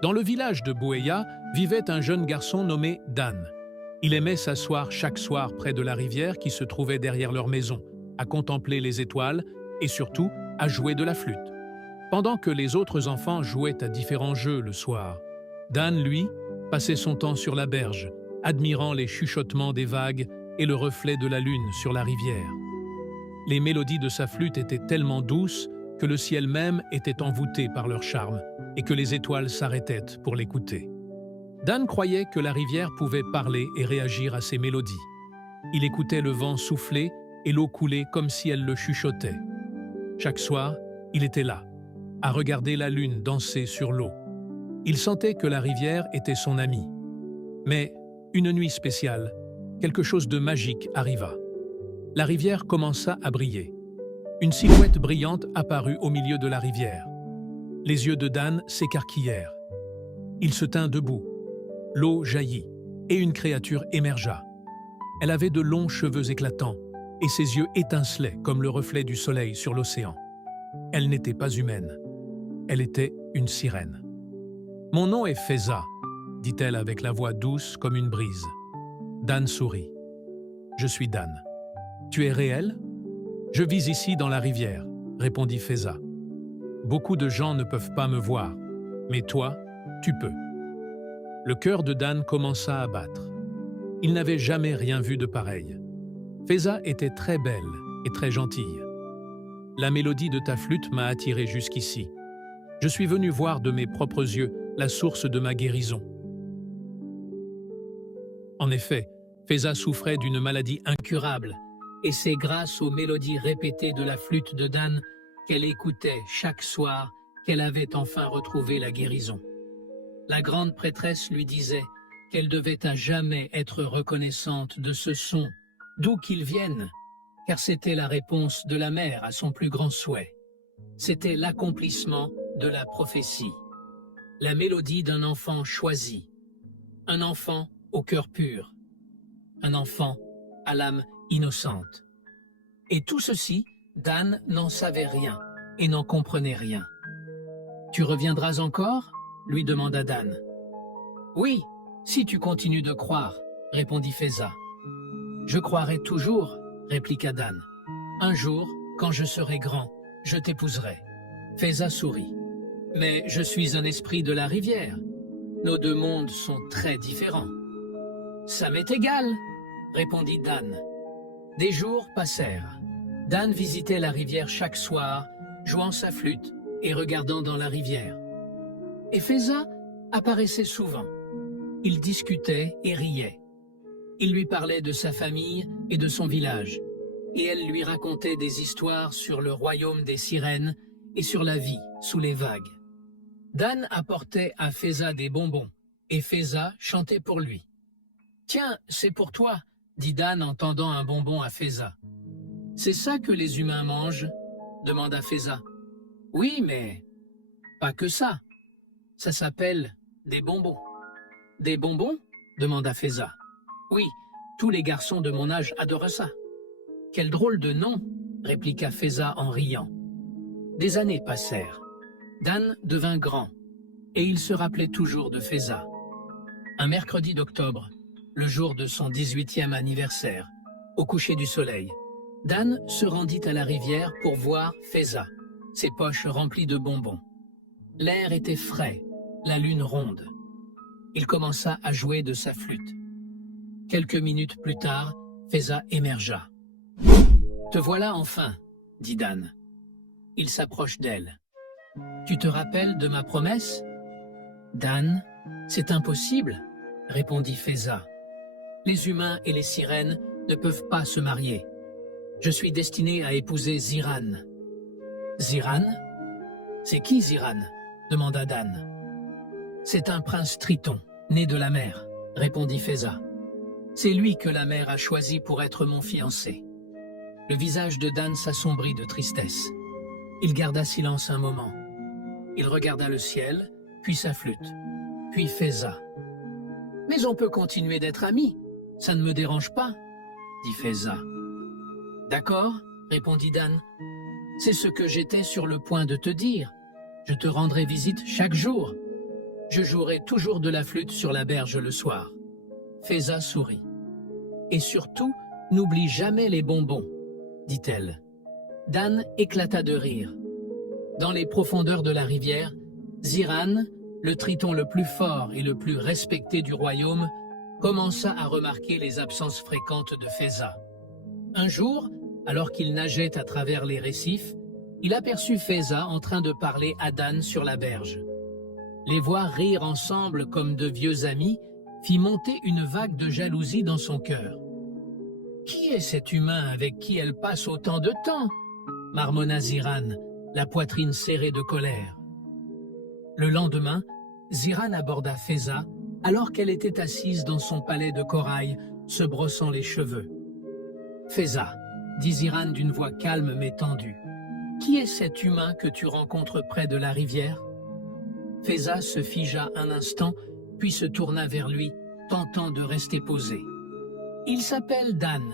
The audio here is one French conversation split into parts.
Dans le village de Bouéya vivait un jeune garçon nommé Dan. Il aimait s'asseoir chaque soir près de la rivière qui se trouvait derrière leur maison, à contempler les étoiles et surtout à jouer de la flûte. Pendant que les autres enfants jouaient à différents jeux le soir, Dan, lui, passait son temps sur la berge, admirant les chuchotements des vagues et le reflet de la lune sur la rivière. Les mélodies de sa flûte étaient tellement douces que le ciel même était envoûté par leur charme et que les étoiles s'arrêtaient pour l'écouter. Dan croyait que la rivière pouvait parler et réagir à ses mélodies. Il écoutait le vent souffler et l'eau couler comme si elle le chuchotait. Chaque soir, il était là, à regarder la lune danser sur l'eau. Il sentait que la rivière était son amie. Mais, une nuit spéciale, quelque chose de magique arriva. La rivière commença à briller. Une silhouette brillante apparut au milieu de la rivière. Les yeux de Dan s'écarquillèrent. Il se tint debout. L'eau jaillit, et une créature émergea. Elle avait de longs cheveux éclatants, et ses yeux étincelaient comme le reflet du soleil sur l'océan. Elle n'était pas humaine. Elle était une sirène. « Mon nom est Feza », dit-elle avec la voix douce comme une brise. Dan sourit. « Je suis Dan. Tu es réel ? » « Je vis ici dans la rivière », répondit Feza. « Beaucoup de gens ne peuvent pas me voir, mais toi, tu peux. » Le cœur de Dan commença à battre. Il n'avait jamais rien vu de pareil. Feza était très belle et très gentille. « La mélodie de ta flûte m'a attiré jusqu'ici. Je suis venu voir de mes propres yeux la source de ma guérison. » En effet, Feza souffrait d'une maladie incurable, et c'est grâce aux mélodies répétées de la flûte de Dan qu'elle écoutait chaque soir qu'elle avait enfin retrouvé la guérison. La grande prêtresse lui disait qu'elle devait à jamais être reconnaissante de ce son, d'où qu'il vienne, car c'était la réponse de la mère à son plus grand souhait. C'était l'accomplissement de la prophétie, la mélodie d'un enfant choisi, un enfant au cœur pur, un enfant à l'âme innocente. Et tout ceci, Dan n'en savait rien et n'en comprenait rien. « Tu reviendras encore ?» lui demanda Dan. « Oui, si tu continues de croire, » répondit Feza. « Je croirai toujours, » répliqua Dan. « Un jour, quand je serai grand, je t'épouserai. » Feza sourit. « Mais je suis un esprit de la rivière. Nos deux mondes sont très différents. »« Ça m'est égal, » répondit Dan. Des jours passèrent. Dan visitait la rivière chaque soir, jouant sa flûte et regardant dans la rivière. Et Feza apparaissait souvent. Ils discutaient et riaient. Il lui parlait de sa famille et de son village, et elle lui racontait des histoires sur le royaume des sirènes et sur la vie sous les vagues. Dan apportait à Feza des bonbons, et Feza chantait pour lui. « Tiens, c'est pour toi », dit Dan en tendant un bonbon à Feza. « C'est ça que les humains mangent ?» demanda Feza. « Oui, mais pas que ça. Ça s'appelle des bonbons. »« Des bonbons ?» demanda Feza. « Oui, tous les garçons de mon âge adorent ça. »« Quel drôle de nom !» répliqua Feza en riant. Des années passèrent. Dan devint grand, et il se rappelait toujours de Feza. Un mercredi d'octobre, le jour de son 18e anniversaire, au coucher du soleil, Dan se rendit à la rivière pour voir Feza, ses poches remplies de bonbons. L'air était frais, la lune ronde. Il commença à jouer de sa flûte. Quelques minutes plus tard, Feza émergea. « Te voilà enfin, » dit Dan. Il s'approche d'elle. « Tu te rappelles de ma promesse ?»« Dan, c'est impossible, » répondit Feza. « Les humains et les sirènes ne peuvent pas se marier. Je suis destiné à épouser Ziran. »« Ziran ? C'est qui Ziran ?» demanda Dan. « C'est un prince triton, né de la mer, » répondit Feza. « C'est lui que la mer a choisi pour être mon fiancé. » Le visage de Dan s'assombrit de tristesse. Il garda silence un moment. Il regarda le ciel, puis sa flûte, puis Feza. « Mais on peut continuer d'être amis, ça ne me dérange pas, » dit Feza. « D'accord, » répondit Dan. « C'est ce que j'étais sur le point de te dire. Je te rendrai visite chaque jour. » Je jouerai toujours de la flûte sur la berge le soir. Feza sourit. Et surtout, n'oublie jamais les bonbons, dit-elle. Dan éclata de rire. Dans les profondeurs de la rivière, Ziran, le triton le plus fort et le plus respecté du royaume, commença à remarquer les absences fréquentes de Feza. Un jour, alors qu'il nageait à travers les récifs, il aperçut Feza en train de parler à Dan sur la berge. Les voir rire ensemble comme de vieux amis fit monter une vague de jalousie dans son cœur. « Qui est cet humain avec qui elle passe autant de temps ?» marmonna Ziran, la poitrine serrée de colère. Le lendemain, Ziran aborda Feza alors qu'elle était assise dans son palais de corail, se brossant les cheveux. « Feza, » dit Ziran d'une voix calme mais tendue, « qui est cet humain que tu rencontres près de la rivière ?» Feza se figea un instant, puis se tourna vers lui, tentant de rester posée. « Il s'appelle Dan.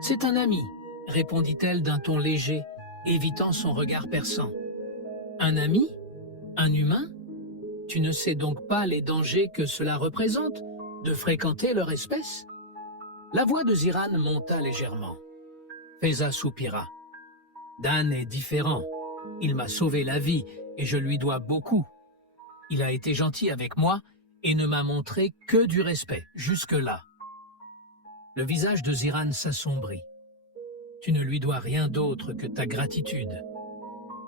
C'est un ami, » répondit-elle d'un ton léger, évitant son regard perçant. « Un ami? Un humain? Tu ne sais donc pas les dangers que cela représente, de fréquenter leur espèce ?» La voix de Ziran monta légèrement. Feza soupira. « Dan est différent. Il m'a sauvé la vie et je lui dois beaucoup. Il a été gentil avec moi et ne m'a montré que du respect, jusque-là. » Le visage de Ziran s'assombrit. « Tu ne lui dois rien d'autre que ta gratitude.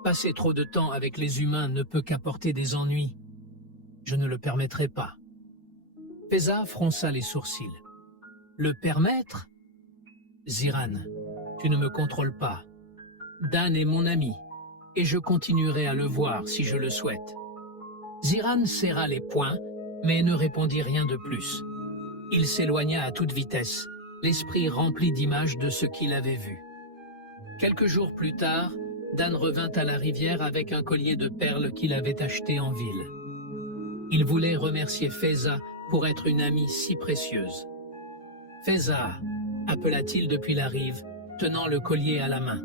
Passer trop de temps avec les humains ne peut qu'apporter des ennuis. Je ne le permettrai pas. » Feza fronça les sourcils. « Le permettre? Ziran, tu ne me contrôles pas. Dan est mon ami, et je continuerai à le voir si je le souhaite. » Ziran serra les poings, mais ne répondit rien de plus. Il s'éloigna à toute vitesse, l'esprit rempli d'images de ce qu'il avait vu. Quelques jours plus tard, Dan revint à la rivière avec un collier de perles qu'il avait acheté en ville. Il voulait remercier Feza pour être une amie si précieuse. « Feza » appela-t-il depuis la rive, tenant le collier à la main.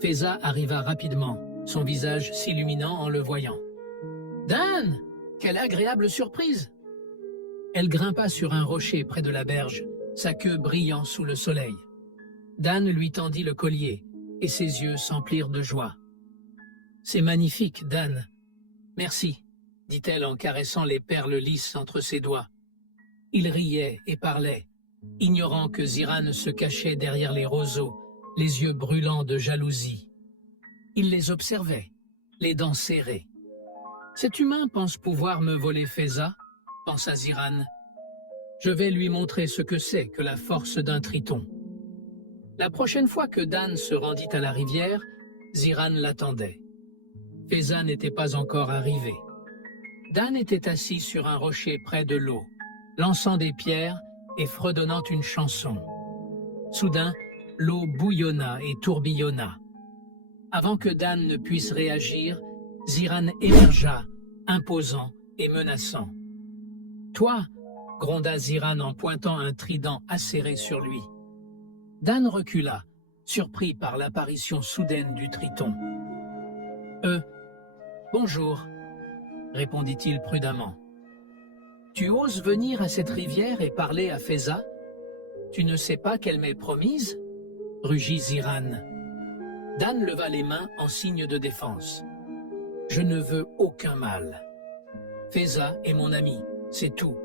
Feza arriva rapidement, son visage s'illuminant en le voyant. « Dan, quelle agréable surprise !» Elle grimpa sur un rocher près de la berge, sa queue brillant sous le soleil. Dan lui tendit le collier, et ses yeux s'emplirent de joie. « C'est magnifique, Dan. Merci, » dit-elle en caressant les perles lisses entre ses doigts. Il riait et parlait, ignorant que Ziran se cachait derrière les roseaux, les yeux brûlants de jalousie. Il les observait, les dents serrées. « Cet humain pense pouvoir me voler Feza ?» pensa Ziran. « Je vais lui montrer ce que c'est que la force d'un triton. » La prochaine fois que Dan se rendit à la rivière, Ziran l'attendait. Feza n'était pas encore arrivé. Dan était assis sur un rocher près de l'eau, lançant des pierres et fredonnant une chanson. Soudain, l'eau bouillonna et tourbillonna. Avant que Dan ne puisse réagir, Ziran émergea, imposant et menaçant. « Toi !» gronda Ziran en pointant un trident acéré sur lui. Dan recula, surpris par l'apparition soudaine du triton. « Bonjour », répondit-il prudemment. « Tu oses venir à cette rivière et parler à Feza? Tu ne sais pas qu'elle m'est promise ?» rugit Ziran. Dan leva les mains en signe de défense. « Je ne veux aucun mal. Feza est mon ami, c'est tout. »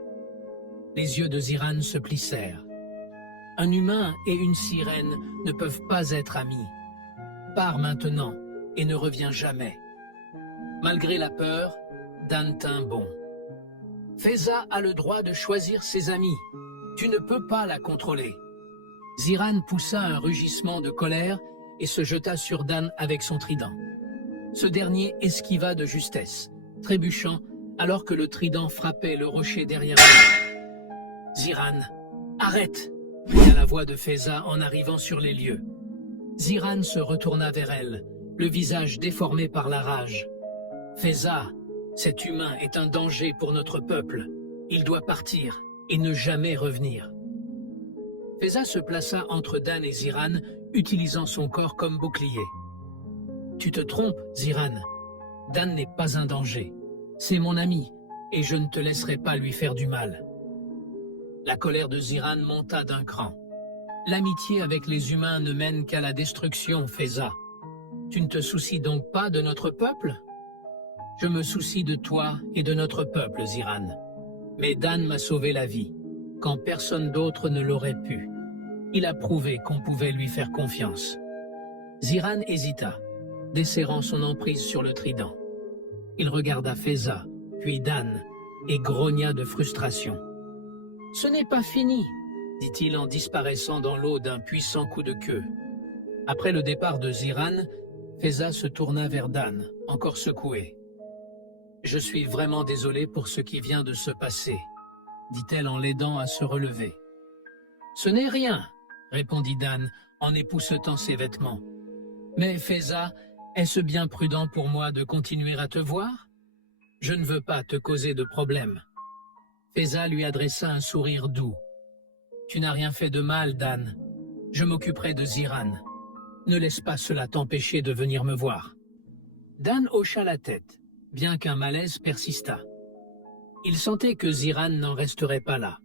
Les yeux de Ziran se plissèrent. Un humain et une sirène ne peuvent pas être amis. Pars maintenant et ne reviens jamais. Malgré la peur, Dan tint bon. Feza a le droit de choisir ses amis. Tu ne peux pas la contrôler. Ziran poussa un rugissement de colère et se jeta sur Dan avec son trident. Ce dernier esquiva de justesse, trébuchant alors que le trident frappait le rocher derrière lui. « Ziran, arrête !» cria la voix de Feza en arrivant sur les lieux. Ziran se retourna vers elle, le visage déformé par la rage. « Feza, cet humain est un danger pour notre peuple. Il doit partir et ne jamais revenir. » Feza se plaça entre Dan et Ziran, utilisant son corps comme bouclier. « Tu te trompes, Ziran. Dan n'est pas un danger. C'est mon ami, et je ne te laisserai pas lui faire du mal. » La colère de Ziran monta d'un cran. « L'amitié avec les humains ne mène qu'à la destruction, Feza. Tu ne te soucies donc pas de notre peuple? » « Je me soucie de toi et de notre peuple, Ziran. Mais Dan m'a sauvé la vie, quand personne d'autre ne l'aurait pu. Il a prouvé qu'on pouvait lui faire confiance. » Ziran hésita, desserrant son emprise sur le trident. Il regarda Feza, puis Dan, et grogna de frustration. « Ce n'est pas fini, » dit-il en disparaissant dans l'eau d'un puissant coup de queue. Après le départ de Ziran, Feza se tourna vers Dan, encore secoué. « Je suis vraiment désolé pour ce qui vient de se passer, » dit-elle en l'aidant à se relever. « Ce n'est rien, » répondit Dan en époussetant ses vêtements. « Mais Feza, est-ce bien prudent pour moi de continuer à te voir? Je ne veux pas te causer de problème. » Feza lui adressa un sourire doux. « Tu n'as rien fait de mal, Dan. Je m'occuperai de Ziran. Ne laisse pas cela t'empêcher de venir me voir. » Dan hocha la tête, bien qu'un malaise persistât. Il sentait que Ziran n'en resterait pas là.